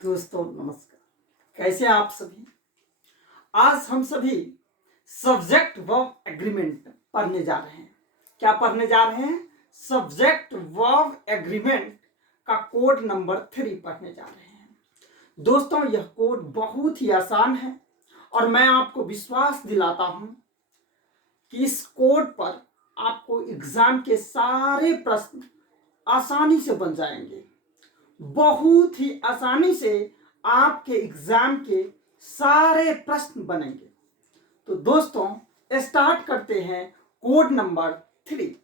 दोस्तों नमस्कार, कैसे हैं आप सभी। आज हम सभी सब्जेक्ट वर्ब एग्रीमेंट पढ़ने जा रहे हैं। क्या पढ़ने जा रहे हैं? सब्जेक्ट वर्ब एग्रीमेंट का कोड नंबर 3 पढ़ने जा रहे हैं। दोस्तों यह कोड बहुत ही आसान है और मैं आपको विश्वास दिलाता हूं कि इस कोड पर आपको एग्जाम के सारे प्रश्न आसानी से बन जाएंगे। बहुत ही आसानी से आपके एग्जाम के सारे प्रश्न बनेंगे। तो दोस्तों स्टार्ट करते हैं कोड नंबर 3।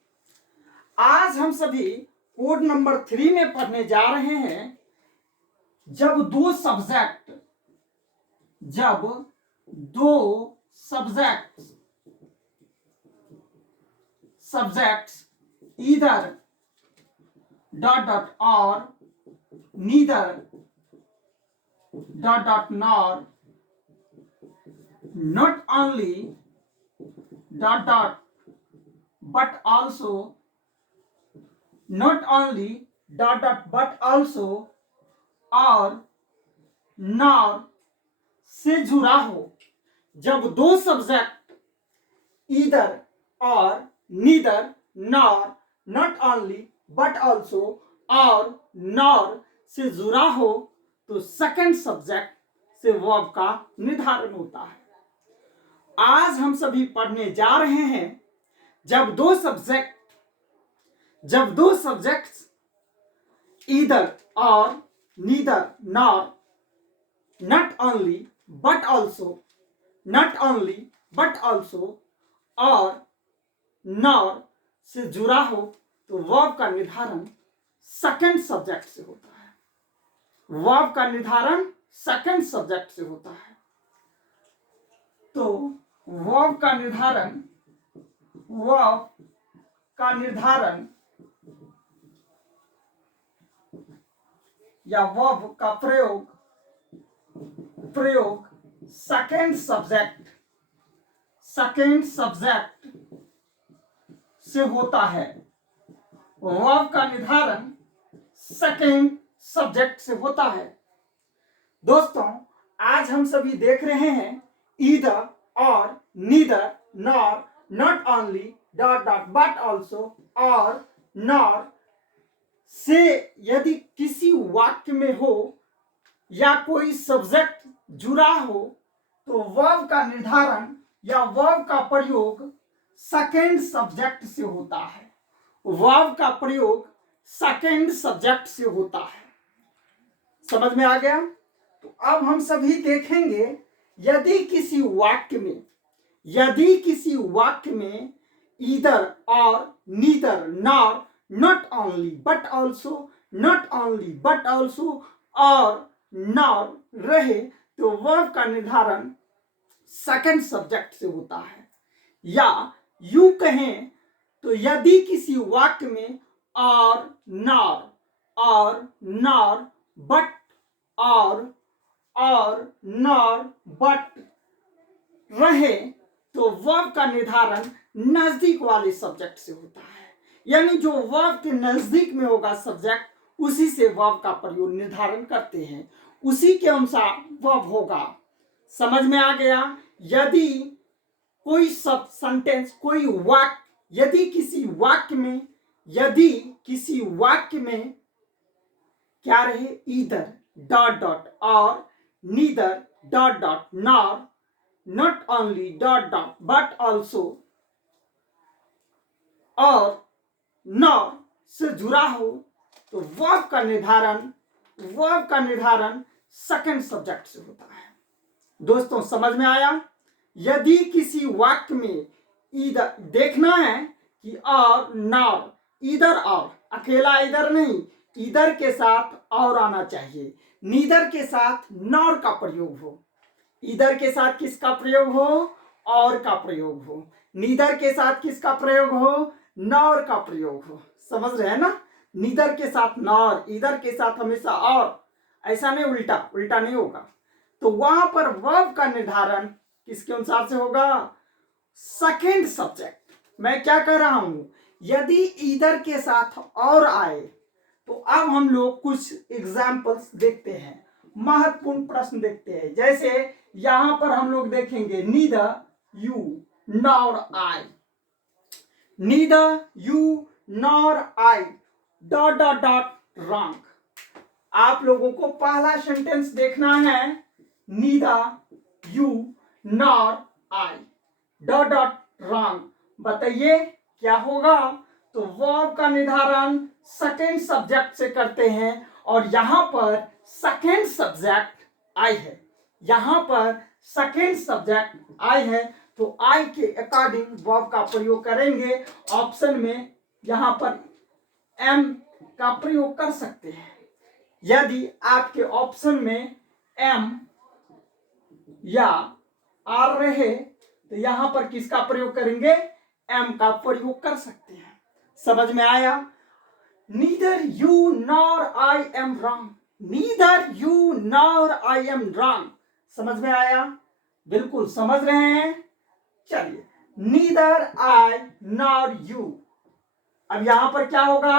आज हम सभी कोड नंबर 3 में पढ़ने जा रहे हैं। जब दो सब्जेक्ट्स इधर डॉट डॉट और neither dot dot nor not only dot dot but also not only dot dot but also और nor से जुड़ा हो। जब दो सब्जेक्ट इधर और neither nor not only but also और नॉर से जुड़ा हो तो सेकंड सब्जेक्ट से वर्ब का निर्धारण होता है। आज हम सभी पढ़ने जा रहे हैं जब दो सब्जेक्ट्स इधर और neither nor not only but also और नॉर से जुड़ा हो तो वर्ब का निर्धारण सेकंड सब्जेक्ट से होता है। वर्ब का निर्धारण सेकंड सब्जेक्ट से होता है। तो वर्ब का या वर्ब का प्रयोग सेकंड सब्जेक्ट से होता है। वर्ब का निर्धारण सेकंड सब्जेक्ट से होता है। दोस्तों आज हम सभी देख रहे हैं ईदर और neither nor not only dot dot but also और नॉर से यदि किसी वाक्य में हो या कोई सब्जेक्ट जुड़ा हो तो वर्ब का निर्धारण या वर्ब का प्रयोग सेकंड सब्जेक्ट से होता है। वर्ब का प्रयोग सेकंड सब्जेक्ट से होता है। समझ में आ गया? तो अब हम सभी देखेंगे यदि किसी वाक्य में इधर और neither nor not only but also और नॉर रहे तो वर्ब का निर्धारण सेकंड सब्जेक्ट से होता है। या यूं कहें तो यदि किसी वाक्य में और नॉर बट और नॉर बट रहे तो वर्ब का निर्धारण नजदीक वाले सब्जेक्ट से होता है। यानी जो वर्ब के नजदीक में होगा सब्जेक्ट उसी से वर्ब का प्रयोग निर्धारण करते हैं, उसी के अनुसार वर्ब होगा। समझ में आ गया? यदि कोई सब सेंटेंस कोई वाक्य यदि किसी वाक्य में क्या रहे इधर डॉट डॉट और neither dot dot nor not only dot dot but also और नॉर से जुड़ा हो तो वर्ब का निर्धारण सेकंड सब्जेक्ट से होता है। दोस्तों समझ में आया? यदि किसी वाक्य में इधर देखना है कि और नॉर इधर और अकेला इधर नहीं, इधर के साथ और आना चाहिए, नीदर के साथ नॉर का प्रयोग हो। इधर के साथ किसका प्रयोग हो? और का प्रयोग हो। नीदर के साथ किसका प्रयोग हो? नॉर का प्रयोग हो। समझ रहे हैं ना? नीदर के साथ नॉर, इधर के साथ हमेशा और, ऐसा नहीं उल्टा नहीं होगा। तो वहां पर वर्ब का निर्धारण किसके अनुसार से होगा? Second subject. मैं क्या कह रहा हूं? यदि इधर के साथ और आए तो अब हम लोग कुछ एग्जाम्पल्स देखते हैं। महत्वपूर्ण प्रश्न देखते हैं। जैसे यहां पर हम लोग देखेंगे neither you nor I, neither you nor I dot dot dot wrong. आप लोगों को पहला सेंटेंस देखना है, neither you nor I dot dot wrong. बताइए क्या होगा? तो वर्ब का निर्धारण सेकेंड सब्जेक्ट से करते हैं और यहां पर सेकेंड सब्जेक्ट आई है, यहां पर सेकेंड सब्जेक्ट आई है, तो आई के अकॉर्डिंग वर्ब का प्रयोग करेंगे। ऑप्शन में यहां पर एम का प्रयोग कर सकते हैं। यदि आपके ऑप्शन में एम या आर रहे तो यहां पर किसका प्रयोग करेंगे? एम का प्रयोग कर सकते हैं। समझ में आया? Neither you nor I am wrong, neither you nor I am wrong. समझ में आया? बिल्कुल समझ रहे हैं। चलिए, नीदर आई नॉर यू। अब यहां पर क्या होगा?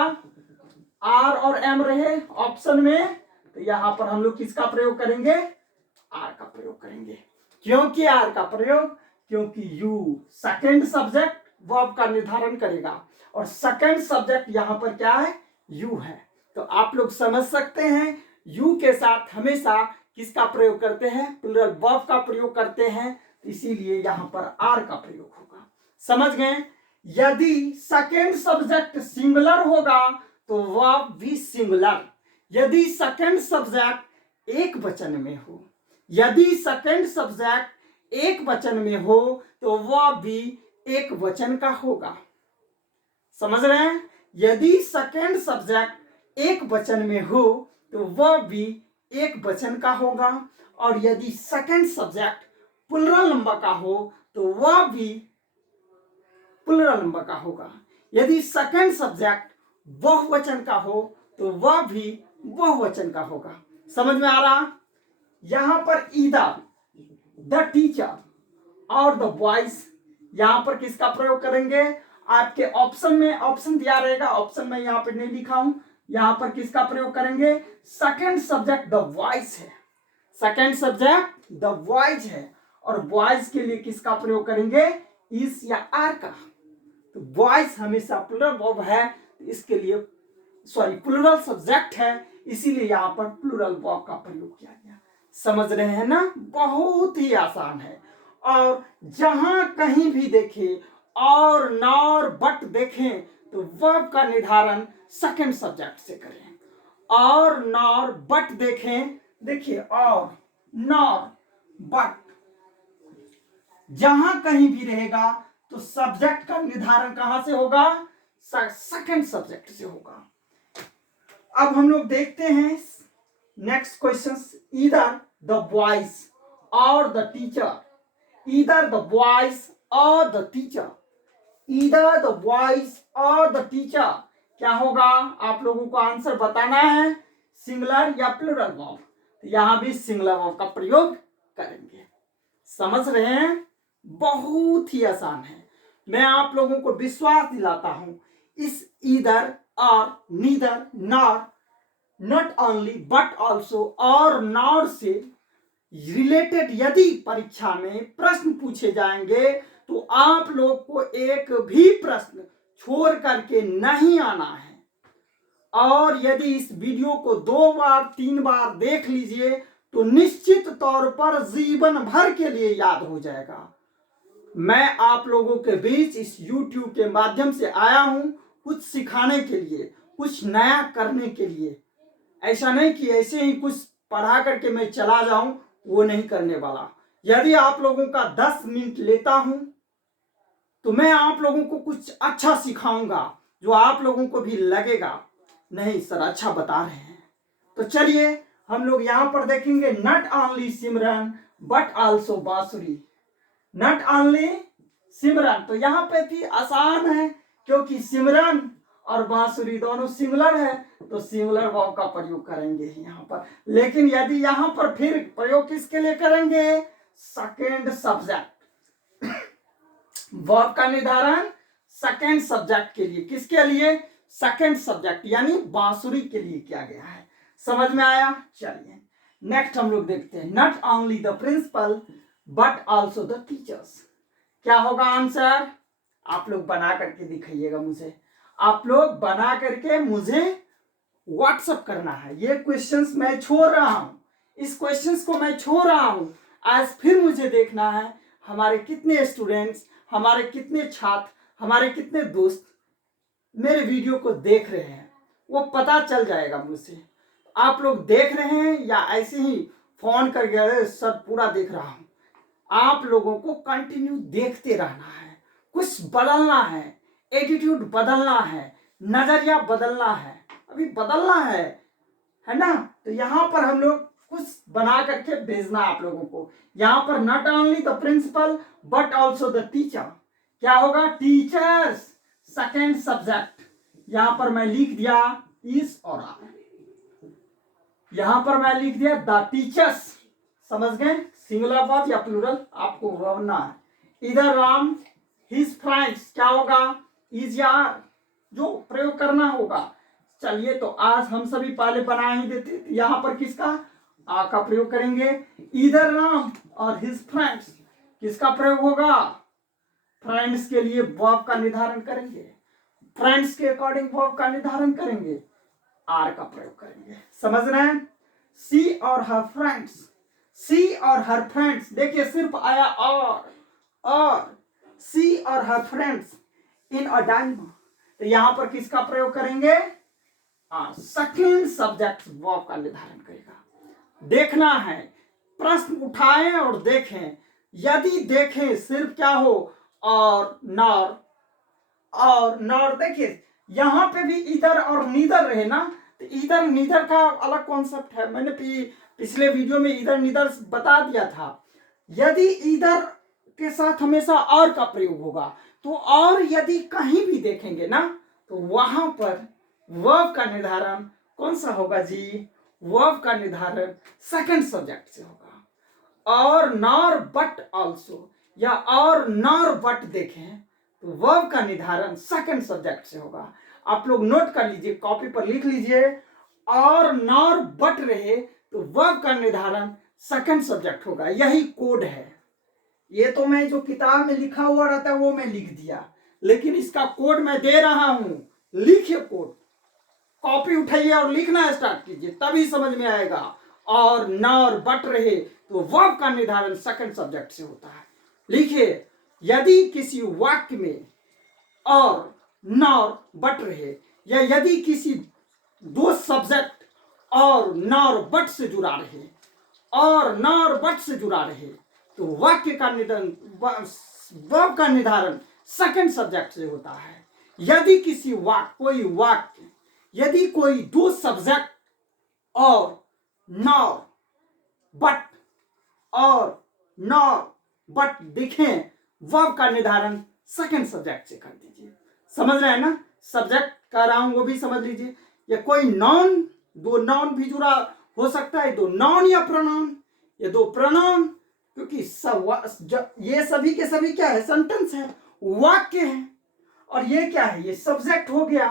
आर और एम रहे ऑप्शन में, तो यहां पर हम लोग किसका प्रयोग करेंगे? आर का प्रयोग करेंगे। क्योंकि आर का प्रयोग, क्योंकि यू सेकंड सब्जेक्ट वर्ब का निर्धारण करेगा और सेकंड सब्जेक्ट यहां पर क्या है? यू है। तो आप लोग समझ सकते हैं यू के साथ हमेशा किसका प्रयोग करते हैं? प्लूरल वर्ब का प्रयोग करते हैं, इसीलिए यहां पर आर का प्रयोग होगा। समझ गए? यदि सेकंड सब्जेक्ट सिंगुलर होगा तो वर्ब भी सिंगुलर। यदि सेकंड सब्जेक्ट एक वचन में हो, यदि सेकंड सब्जेक्ट एक वचन में हो तो वर्ब भी एक वचन का होगा। समझ रहे हैं? यदि सेकंड सब्जेक्ट एक वचन में हो तो वर्ब भी एक वचन का होगा, और यदि सेकंड सब्जेक्ट प्लूरल नंबर का हो तो वर्ब भी प्लूरल नंबर का होगा। यदि सेकंड सब्जेक्ट बहुवचन का हो तो वह भी बहुवचन का होगा। समझ में आ रहा? यहां पर ईदर द टीचर और द बॉयज, यहां पर किसका प्रयोग करेंगे? आपके ऑप्शन में ऑप्शन दिया रहेगा, ऑप्शन में यहां पर नहीं लिखा हूं, यहां पर किसका प्रयोग करेंगे? सेकंड सब्जेक्ट द वॉइस है, सेकंड सब्जेक्ट द वॉइस है, और बॉयज के लिए किसका प्रयोग करेंगे? इस या आर का। तो बॉयज हमेशा प्लूरल वर्ब है, इसके लिए प्लूरल सब्जेक्ट है, इसीलिए यहां पर प्लूरल वर्ब का प्रयोग किया गया। समझ रहे हैं ना? बहुत ही आसान है। और जहां कहीं भी देखें और नॉर बट देखें तो वर्ब का निर्धारण सेकंड सब्जेक्ट से करें। और नॉर बट देखें, देखिए और नॉर बट जहां कहीं भी रहेगा तो सब्जेक्ट का निर्धारण कहां से होगा? सेकंड सब्जेक्ट से होगा। अब हम लोग देखते हैं next question, either the boys और the teacher, either the boys और the teacher, either the boys और द टीचर क्या होगा? आप लोगों को आंसर बताना है, सिंगुलर या प्लूरल वर्ब। तो यहां भी सिंगुलर वर्ब का प्रयोग करेंगे। समझ रहे हैं? बहुत ही आसान है। मैं आप लोगों को विश्वास दिलाता हूं, इस ईदर और neither nor not only but also और नॉर से रिलेटेड यदि परीक्षा में प्रश्न पूछे जाएंगे तो आप लोग को एक भी प्रश्न छोड़ करके नहीं आना है। और यदि इस वीडियो को 2 बार 3 बार देख लीजिए तो निश्चित तौर पर जीवन भर के लिए याद हो जाएगा। मैं आप लोगों के बीच इस YouTube के माध्यम से आया हूं कुछ सिखाने के लिए, कुछ नया करने के लिए। ऐसा नहीं कि ऐसे ही कुछ पढ़ा करके मैं चला जाऊं, वो नहीं करने वाला। यदि आप लोगों का 10 मिनट लेता हूं तो मैं आप लोगों को कुछ अच्छा सिखाऊंगा जो आप लोगों को भी लगेगा नहीं सर अच्छा बता रहे हैं। तो चलिए हम लोग यहां पर देखेंगे not only Simran but also बांसुरी, नॉट ओनली सिमरन। तो यहाँ पे भी आसान है क्योंकि सिमरन और बांसुरी दोनों सिंगुलर है, तो सिंगुलर वर्ब का प्रयोग करेंगे यहाँ पर। लेकिन यदि यहाँ पर फिर प्रयोग किसके लिए करेंगे? सेकेंड सब्जेक्ट, वर्ब का निर्धारण सेकेंड सब्जेक्ट के लिए, किसके लिए? सेकेंड सब्जेक्ट यानी बांसुरी के लिए किया गया है। समझ में आया? चलिए नेक्स्ट हम लोग देखते हैं, not only the principal but also the teachers. क्या होगा आंसर? आप लोग बना करके दिखाइएगा मुझे, आप लोग बना करके मुझे व्हाट्सअप करना है। ये क्वेश्चंस मैं छोड़ रहा हूं, इस क्वेश्चंस को मैं छोड़ रहा हूं। आज फिर मुझे देखना है हमारे कितने स्टूडेंट्स, हमारे कितने छात्र, हमारे कितने दोस्त मेरे वीडियो को देख रहे हैं, वो पता चल जाएगा मुझे। आप लोग देख रहे हैं या ऐसे ही फोन कर गए सर पूरा देख रहा हूं? आप लोगों को कंटिन्यू देखते रहना है, कुछ बदलना है, एटीट्यूड बदलना है, नजरिया बदलना है, अभी बदलना है ना। तो यहाँ पर हम लोग कुछ बना करके भेजना आप लोगों को। यहाँ पर not only the principal but also the teacher. क्या होगा? Teachers second subject. यहां पर मैं लिख दिया इस और आर, यहां पर मैं लिख दिया द टीचर्स। समझ गए? सिंगुलर बात या प्लूरल आपको बनना है। इधर राम हिज फ्रेंड्स, क्या होगा? इज या आर, जो प्रयोग करना होगा। चलिए तो आज हम सभी पहले बना ही देते, यहां पर किसका? आ का प्रयोग करेंगे। इधर राम और हिज फ्रेंड्स, किसका प्रयोग होगा? फ्रेंड्स के लिए वर्ब का निर्धारण करेंगे, फ्रेंड्स के अकॉर्डिंग वर्ब का निर्धारण करेंगे, आर का प्रयोग करेंगे। समझ रहे हैं? सी और हर फ्रेंड्स, सी और हर फ्रेंड्स, देखिए सिर्फ आया और सी और हर फ्रेंड्स इन अ डायमा, तो यहां पर किसका प्रयोग करेंगे? सेकंड सब्जेक्ट वर्ब का निर्धारण करेगा। देखना है, प्रश्न उठाएं और देखें। यदि देखें सिर्फ क्या हो? और नॉर देखिए यहां पे भी इधर और नीदर रहे ना, तो इधर नीदर का अलग कॉन्सेप्ट है। मैंने पिछले वीडियो में इधर नीदर बता दिया था। यदि इधर के साथ हमेशा और का प्रयोग होगा, तो और यदि कहीं भी देखेंगे ना, तो वहां पर वर्ब का निर्धारण कौन सा होगा जी? वर्ब का निर्धारण सेकंड सब्जेक्ट से होगा। और नॉर बट ऑल्सो या और नॉर बट देखें तो वर्ब का निर्धारण सेकंड सब्जेक्ट से होगा। आप लोग नोट कर लीजिए, कॉपी पर लिख लीजिए। और नॉर बट रहे तो वर्ब का निर्धारण सेकंड सब्जेक्ट होगा। यही कोड है। ये तो मैं जो किताब में लिखा हुआ रहता है वो मैं लिख दिया, लेकिन इसका कोड मैं दे रहा हूं। लिखिए कोड, कॉपी उठाइए और लिखना स्टार्ट कीजिए, तभी समझ में आएगा। और नॉर बट रहे तो वर्ब का निर्धारण सेकंड सब्जेक्ट से होता है। लिखिए, यदि किसी वाक्य में और नॉर बट रहे या यदि किसी दो सब्जेक्ट और नॉर बट से जुड़ा रहे और नॉर बट से जुड़ा रहे, तो वाक्य का निर्धारण वर्ब का निर्धारण सेकंड सब्जेक्ट से होता है। यदि किसी वाक्य यदि कोई दो सब्जेक्ट और नॉर बट दिखें, वर्ब का निर्धारण सेकंड सब्जेक्ट से कर दीजिए। समझ रहे हैं ना? सब्जेक्ट कर रहा हूं वो भी समझ लीजिए। या कोई नॉन, दो नॉन भी जुड़ा हो सकता है, दो नॉन या प्रोनाउन, ये दो प्रोनाउन, क्योंकि ये सभी के सभी क्या है? सेंटेंस है, वाक्य है। और ये क्या है? ये सब्जेक्ट हो गया।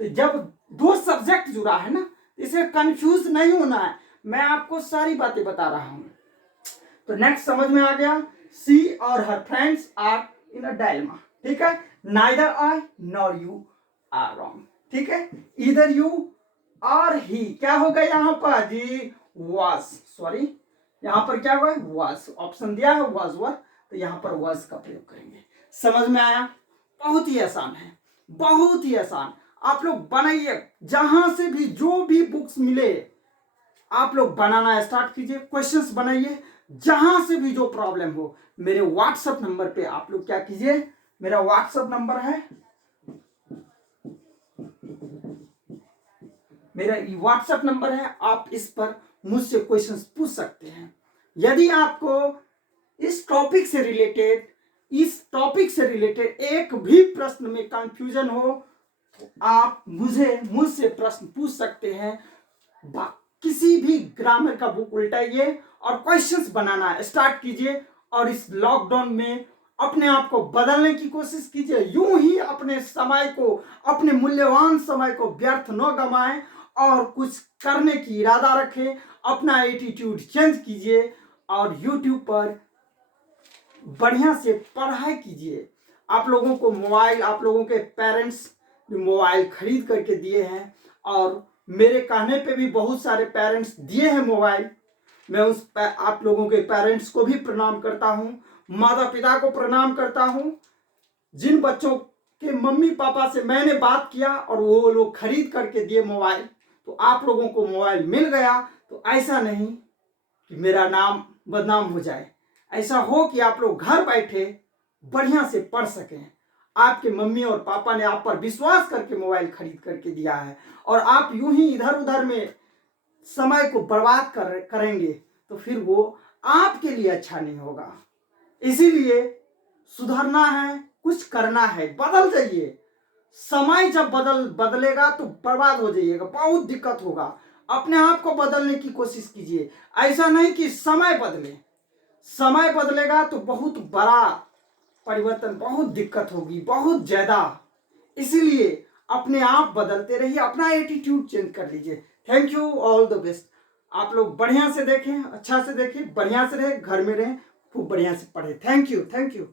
तो जब दो सब्जेक्ट जुड़ा है ना, इसे कंफ्यूज नहीं होना है। मैं आपको सारी बातें बता रहा हूं। तो नेक्स्ट समझ में आ गया? सी और हर friends are in a dilemma. ठीक है? Neither I nor you are wrong. ठीक है? इधर यू और ही, क्या होगा यहां पर जी? वाज, सॉरी, यहां पर क्या हुआ? वाज, ऑप्शन दिया है वाज वर, तो यहां पर वाज का प्रयोग करेंगे। समझ में आया? बहुत ही आसान है, बहुत ही आसान। आप लोग बनाइए, जहां से भी जो भी बुक्स मिले आप लोग बनाना स्टार्ट कीजिए, क्वेश्चंस बनाइए। जहां से भी जो प्रॉब्लम हो, मेरे व्हाट्सएप नंबर पे आप लोग क्या कीजिए, मेरा व्हाट्सएप नंबर है, मेरा व्हाट्सएप नंबर है, आप इस पर मुझसे क्वेश्चंस पूछ सकते हैं। यदि आपको इस टॉपिक से रिलेटेड एक भी प्रश्न में कंफ्यूजन हो, तो आप मुझसे प्रश्न पूछ सकते हैं। किसी भी ग्रामर का बुक उल्टाइए और क्वेश्चंस बनाना स्टार्ट कीजिए, और इस लॉकडाउन में अपने आप को बदलने की कोशिश कीजिए। यूं ही अपने समय को, अपने मूल्यवान समय को व्यर्थ न गंवाएं, और कुछ करने की इरादा रखें, अपना एटीट्यूड चेंज कीजिए और यूट्यूब पर बढ़िया से पढ़ाई कीजिए। आप लोगों को मोबाइल, आप लोगों के पेरेंट्स मोबाइल खरीद करके दिए हैं और मेरे कहने पे भी बहुत सारे पेरेंट्स दिए हैं मोबाइल। मैं आप लोगों के पेरेंट्स को भी प्रणाम करता हूँ, माता पिता को प्रणाम करता हूँ। जिन बच्चों के मम्मी पापा से मैंने बात किया और वो लोग खरीद करके दिए मोबाइल, तो आप लोगों को मोबाइल मिल गया, तो ऐसा नहीं कि मेरा नाम बदनाम हो जाए। ऐसा हो कि आप लोग घर बैठे बढ़िया से पढ़ सकें। आपके मम्मी और पापा ने आप पर विश्वास करके मोबाइल खरीद करके दिया है और आप यूं ही इधर उधर में समय को बर्बाद करेंगे तो फिर वो आपके लिए अच्छा नहीं होगा। इसीलिए सुधरना है, कुछ करना है, बदल जाइए। समय जब बदलेगा तो बर्बाद हो जाइएगा, बहुत दिक्कत होगा। अपने आप को बदलने की कोशिश कीजिए, ऐसा नहीं कि समय बदले। समय बदलेगा तो बहुत बड़ा परिवर्तन, बहुत दिक्कत होगी, बहुत ज्यादा। इसीलिए अपने आप बदलते रहिए, अपना एटीट्यूड चेंज कर लीजिए। Thank you, all the best. आप लोग बढ़िया से देखें, अच्छा से देखें, बढ़िया से रहें, घर में रहें, खूब बढ़िया से पढ़ें। Thank you, thank you.